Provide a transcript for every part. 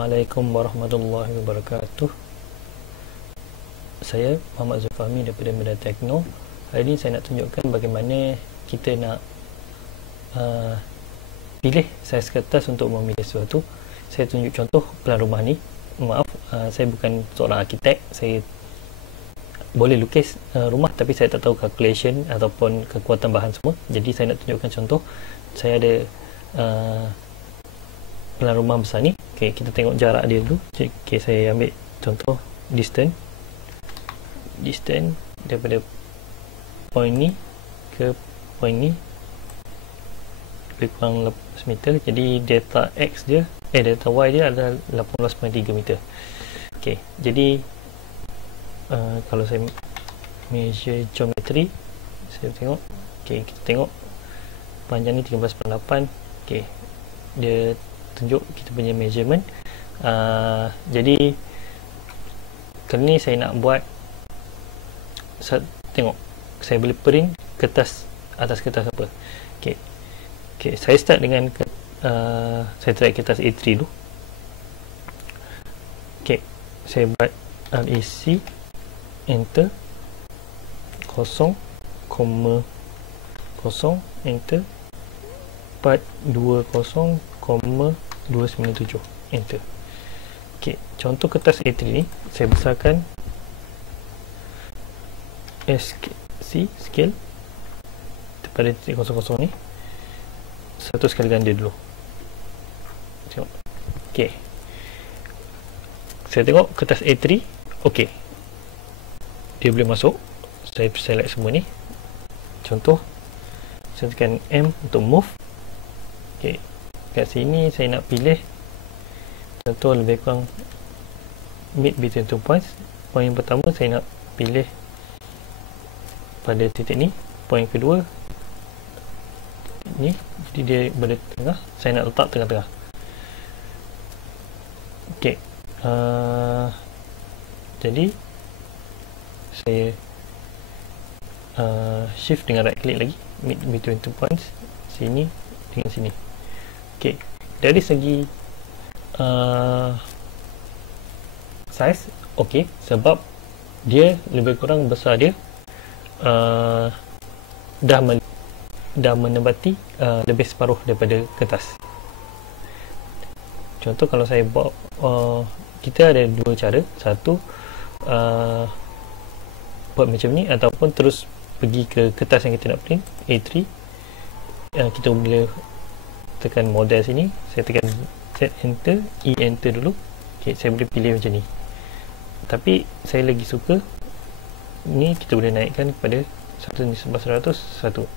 Assalamualaikum warahmatullahi wabarakatuh. Saya Muhammad Zulfahmi daripada Medan Tekno. Hari ini saya nak tunjukkan bagaimana kita nak pilih saiz kertas untuk memilih sesuatu. Saya tunjuk contoh plan rumah ni. Maaf, saya bukan seorang arkitek. Saya boleh lukis rumah tapi saya tak tahu calculation ataupun kekuatan bahan semua. Jadi saya nak tunjukkan contoh. Saya ada plan rumah besar ni. Okay, kita tengok jarak dia dulu. Okay, saya ambil contoh distance daripada point ni ke point ni lebih kurang 18 meter. Jadi delta X dia delta Y dia adalah 18.3 meter. Okay, jadi kalau saya measure geometry, saya tengok, okay, kita tengok panjang ni 13.8. okay, dia tunjuk kita punya measurement. Jadi kali ni saya nak buat, tengok saya boleh print kertas atas kertas apa. Okay, saya start dengan saya try kertas A3 dulu. Okay, saya buat RAC enter 0,0 enter 420,297 enter. Okay, contoh kertas A3 ni saya besarkan SC scale pada titik 00 ni 1 kali ganda dulu. Tengok. Okay, saya tengok kertas A3. Okay, dia boleh masuk. Saya select semua ni. Contoh saya tekan M untuk move. Okay, kat sini saya nak pilih contoh lebih kurang mid between 2 points. Point yang pertama saya nak pilih pada titik ni. Point kedua ni, jadi dia berada tengah. Saya nak letak tengah-tengah. Okay, jadi saya shift dengan right click lagi, mid between 2 points, sini dengan sini. Okay, dari segi size, okay, sebab dia lebih kurang besar dia dah menempati lebih separuh daripada kertas. Contoh kalau saya buat, kita ada dua cara. Satu, buat macam ni, ataupun terus pergi ke kertas yang kita nak print A3. Kita boleh tekan model sini, saya tekan Z enter, E enter dulu. Okay, saya boleh pilih macam ni, tapi saya lagi suka ni, kita boleh naikkan kepada 1/100 1.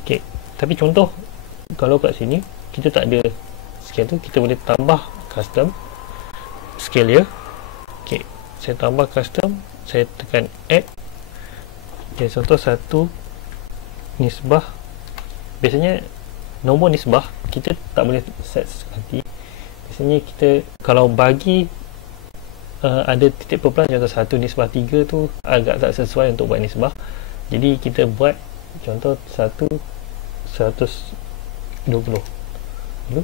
Okay, tapi contoh kalau kat sini kita tak ada scale tu, kita boleh tambah custom scale dia. Okay, saya tambah custom, saya tekan add. Okay, contoh 1 nisbah. Biasanya nombor nisbah kita tak boleh set sekali. Biasanya kita kalau bagi ada titik perpuluhan, contoh 1/3 tu agak tak sesuai untuk buat nisbah. Jadi kita buat contoh 1/120 dulu.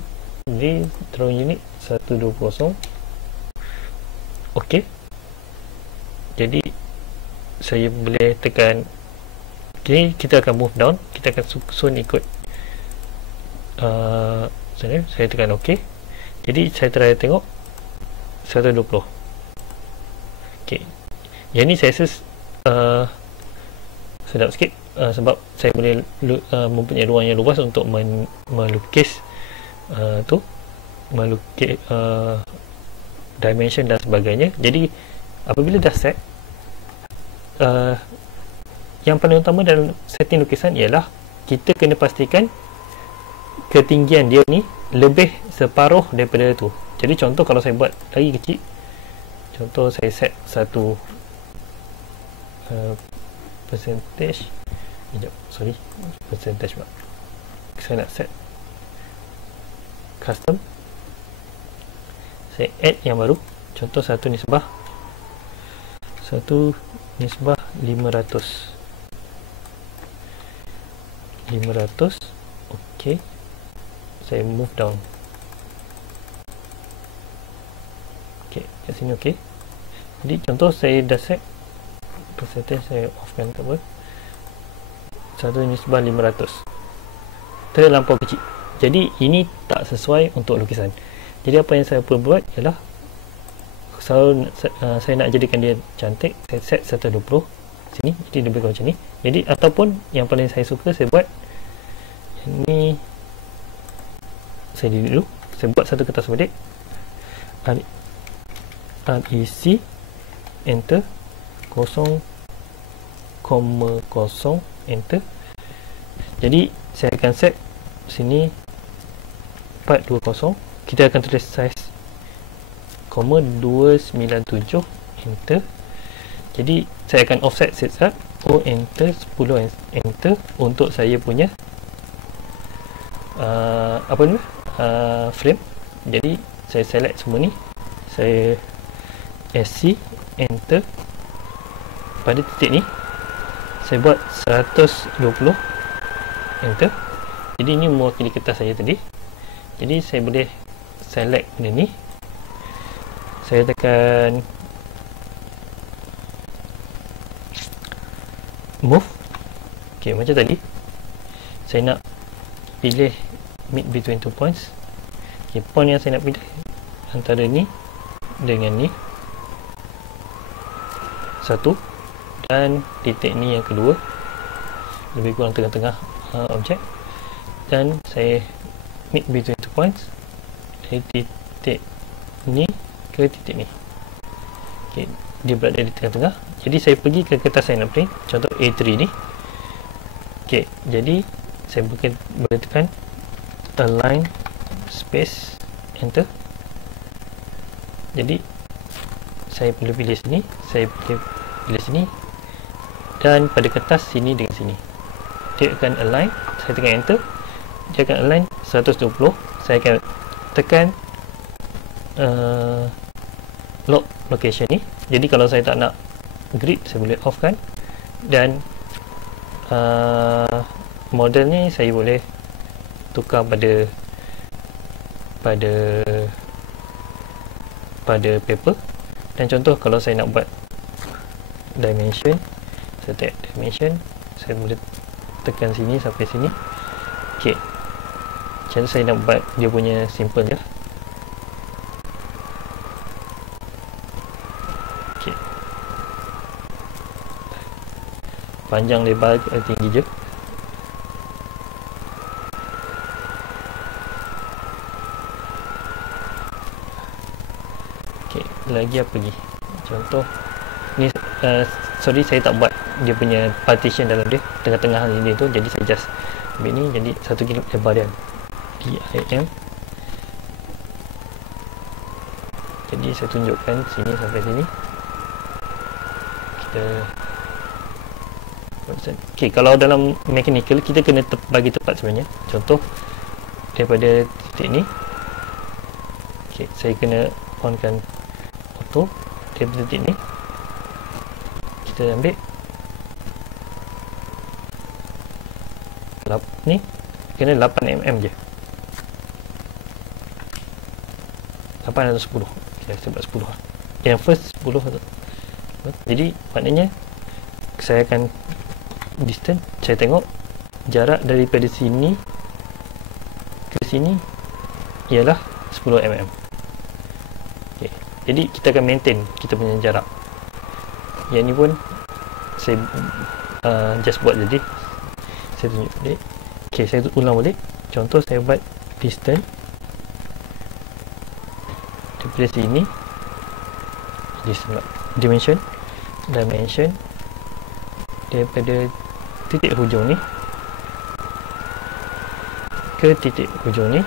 Jadi terus unit 120. ok, jadi saya boleh tekan. Okay, kita akan move down, kita akan susun ikut saya tekan ok. Jadi saya try tengok 120. ok, yang ni saya sedap sikit, sebab saya boleh mempunyai ruang yang luas untuk melukis melukis dimension dan sebagainya. Jadi apabila dah set, yang paling utama dalam setting lukisan ialah kita kena pastikan ketinggian dia ni lebih separuh daripada tu. Jadi contoh kalau saya buat lagi kecil, contoh saya set satu percentage, percentage pula. Saya nak set custom, saya add yang baru, contoh 1/500. ok, saya move down. ok, kat sini ok. Jadi contoh saya dah set percentage, saya offkan tak apa, 1/500, terlampau kecil. Jadi ini tak sesuai untuk lukisan. Jadi apa yang saya perlu buat ialah saya nak jadikan dia cantik, saya set 120 sini, jadi lebih kurang macam ni. Jadi ataupun yang paling saya suka, saya buat ini, saya delete dulu, saya buat satu kertas balik, REC, enter, 0,0, enter. Jadi saya akan set sini 420, kita akan tulis size 297, enter. Jadi saya akan offset sekejap, enter, 10 enter untuk saya punya apa ni, frame. Jadi saya select semua ni, saya SC, enter. Pada titik ni saya buat 120, enter. Jadi ini mewakili kertas saya tadi. Jadi saya boleh select benda ni, saya tekan move. ok, macam tadi saya nak pilih mid between 2 points. ok, point yang saya nak pilih antara ni dengan ni satu, dan titik ni yang kedua, lebih kurang tengah-tengah objek. Dan saya mid between 2 points dari titik ni ke titik ni. ok, dia berada di tengah-tengah. Jadi saya pergi ke kertas saya nak print, contoh A3 ni. ok, jadi saya boleh tekan align, space, enter. Jadi saya boleh pilih sini, saya boleh pilih sini, dan pada kertas sini dengan sini dia akan align. Saya tekan enter, dia akan align 120. Saya akan tekan lock location ni. Jadi kalau saya tak nak grid, saya boleh off kan. Dan model ni saya boleh tukar pada paper. Dan contoh kalau saya nak buat dimension, saya tag dimension, saya boleh tekan sini sampai sini. ok, macam saya nak buat dia punya simple je. ok, panjang lebar tinggi je. ok, lagi apa lagi, contoh ni, sorry saya tak buat dia punya partition dalam dia, tengah-tengah ini tu. Jadi saya just ambil ni, jadi satu kilo lebar dia DIM. jadi saya tunjukkan sini sampai sini. Kita ok, kalau dalam mechanical kita kena bagi tepat sebenarnya. Contoh daripada titik ni, ok, saya kena onkan auto. Daripada titik ni kita ambil ni, kena 8mm je, 8 atau 10. okay, saya buat 10 lah. Yang first 10 atau. Jadi maknanya saya akan distance, saya tengok jarak daripada sini ke sini ialah 10mm. okay. Jadi kita akan maintain kita punya jarak. Yang ni pun saya just buat jadi saya tunjuk balik. ok, saya ulang balik. Contoh saya buat distance daripada sini, dimension daripada titik hujung ni ke titik hujung ni.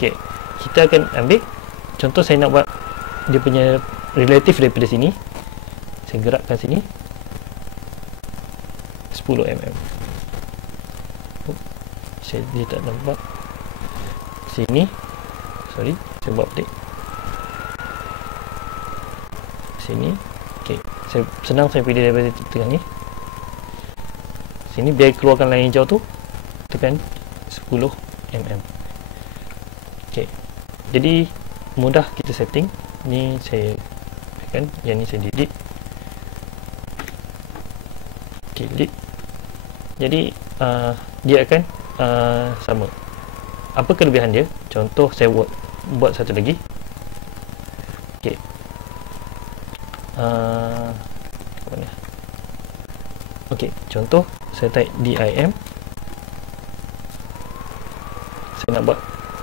ok, kita akan ambil contoh saya nak buat dia punya relatif daripada sini, saya gerakkan sini 10mm. Dia tak nampak sini, sorry, saya buat balik sini. ok, senang saya pilih daripada tengah ni sini, biar keluarkan line hijau tu, tekan 10mm. ok, jadi mudah kita setting. Ni saya kan, yang ni saya delete. Okay, delete. Jadi dia akan sama. Apa kelebihan dia? Contoh saya buat satu lagi. Okay. Mana? Okay, contoh saya type dim. Saya nak buat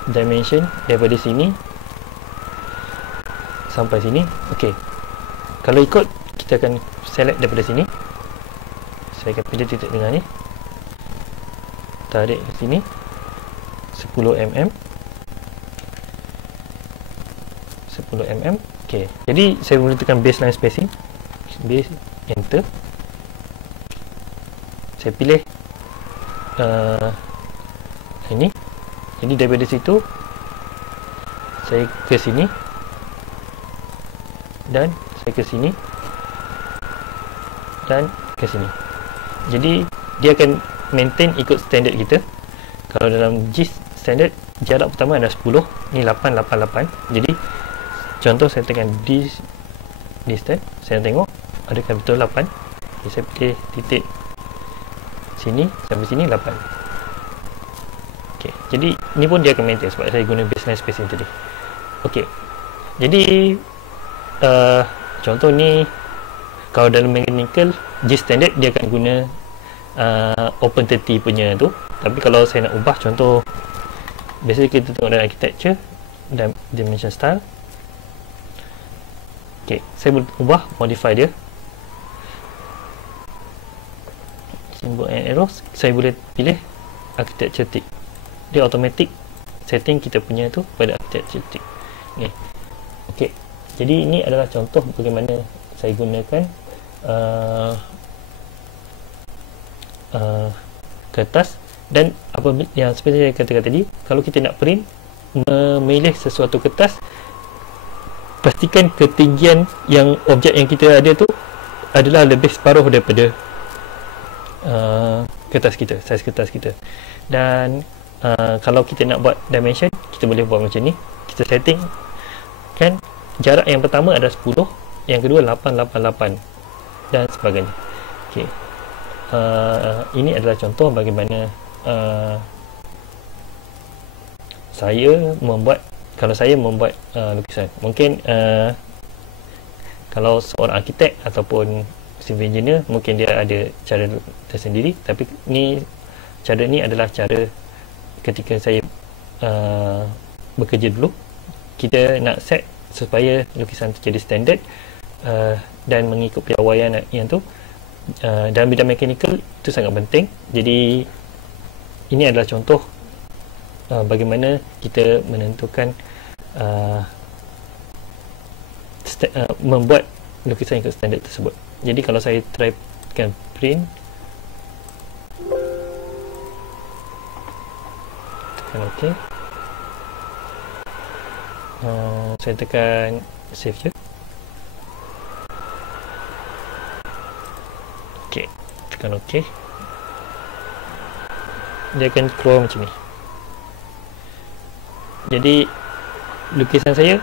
dimension daripada sini sampai sini. Okey. Kalau ikut, kita akan select daripada sini. Saya akan pilih titik tengah ni. Tarik ke sini 10 mm. 10 mm. Okey. Jadi saya boleh tekan baseline spacing. Base, enter. Saya pilih ini. Jadi daripada situ saya ke sini dan saya ke sini dan ke sini. Jadi dia akan maintain ikut standard kita. Kalau dalam GIS standard, jarak pertama adalah 10, ni 888. Jadi contoh saya tekan distance, saya tengok adakah betul 8. Okay, saya pilih titik sini sampai sini 8. Okay, jadi ni pun dia akan maintain sebab saya guna baseline spacing tadi. Okey, jadi contoh ni kalau dalam mechanical GIS standard dia akan guna open30 punya tu. Tapi kalau saya nak ubah, contoh biasanya kita tengok dalam architecture dan dimension style. Okey, saya boleh ubah, modify dia. Symbol and arrows, saya boleh pilih architecture tick. Dia automatic setting kita punya tu pada architecture tick ni. Okey, jadi ini adalah contoh bagaimana saya gunakan kertas. Dan apa yang seperti saya katakan tadi, kalau kita nak print, memilih sesuatu kertas, pastikan ketinggian yang objek yang kita ada tu adalah lebih separuh daripada kertas kita, saiz kertas kita. Dan kalau kita nak buat dimension, kita boleh buat macam ni. Kita setting kan, jarak yang pertama adalah 10, yang kedua 888 dan sebagainya. Okey, ini adalah contoh bagaimana saya membuat, kalau saya membuat lukisan. Mungkin kalau seorang arkitek ataupun civil engineer, mungkin dia ada cara tersendiri. Tapi cara ni adalah cara ketika saya bekerja dulu. Kita nak set supaya lukisan tu jadi standard dan mengikut piawaian yang tu. Dalam bidang mechanical itu sangat penting. Jadi ini adalah contoh bagaimana kita menentukan membuat lukisan ikut standard tersebut. Jadi kalau saya try tekan print, tekan OK, saya tekan save je. OK, tekan OK, dia akan keluar macam ni. Jadi lukisan saya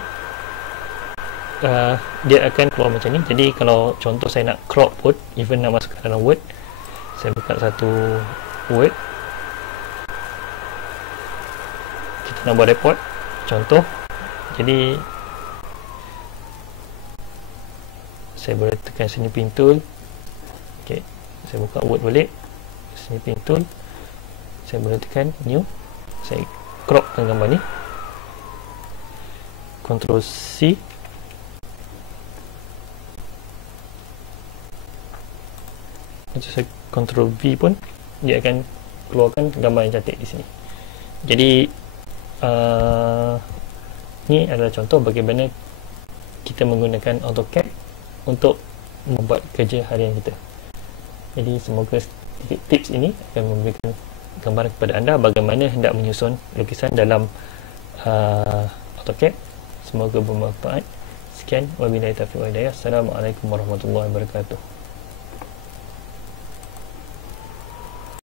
dia akan keluar macam ni. Jadi kalau contoh saya nak crop pun, even nak masukkan dalam Word, saya buka satu Word, kita nak buat report contoh. Jadi saya boleh tekan snipping tool. Ok, saya buka Word balik, snipping tool, saya boleh tekan new, saya cropkan gambar ni, Ctrl C, macam saya Ctrl V pun dia akan keluarkan gambar yang cantik di sini. Jadi ni adalah contoh bagaimana kita menggunakan AutoCAD untuk membuat kerja harian kita. Jadi semoga tips ini akan memberikan gambaran kepada anda bagaimana hendak menyusun lukisan dalam AutoCAD. Semoga bermanfaat. Sekian, wabillahi taufiq wal hidayah. Assalamualaikum warahmatullahi wabarakatuh.